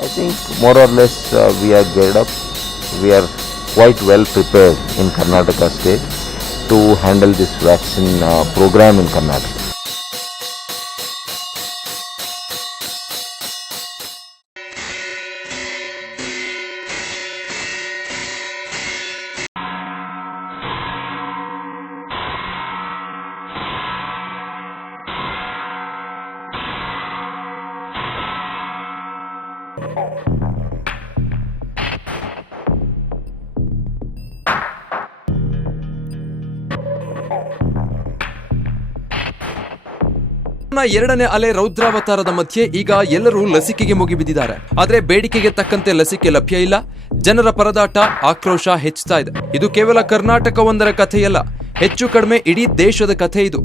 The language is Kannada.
I think more or less we are geared up. We are quite well prepared in Karnataka state to handle this vaccine program in Karnataka. ಎರಡನೇ ಅಲೆ ರೌದ್ರಾವತಾರದ ಮಧ್ಯೆ ಈಗ ಎಲ್ಲರೂ ಲಸಿಕೆಗೆ ಮುಗಿಬಿದ್ದಿದ್ದಾರೆ. ಆದ್ರೆ ಬೇಡಿಕೆಗೆ ತಕ್ಕಂತೆ ಲಸಿಕೆ ಲಭ್ಯ ಇಲ್ಲ. ಜನರ ಪರದಾಟ, ಆಕ್ರೋಶ ಹೆಚ್ಚುತ್ತಾ ಇದೆ. ಇದು ಕೇವಲ ಕರ್ನಾಟಕವೊಂದರ ಕಥೆಯಲ್ಲ, ಹೆಚ್ಚು ಕಡಿಮೆ ಇಡೀ ದೇಶದ ಕಥೆ ಇದು.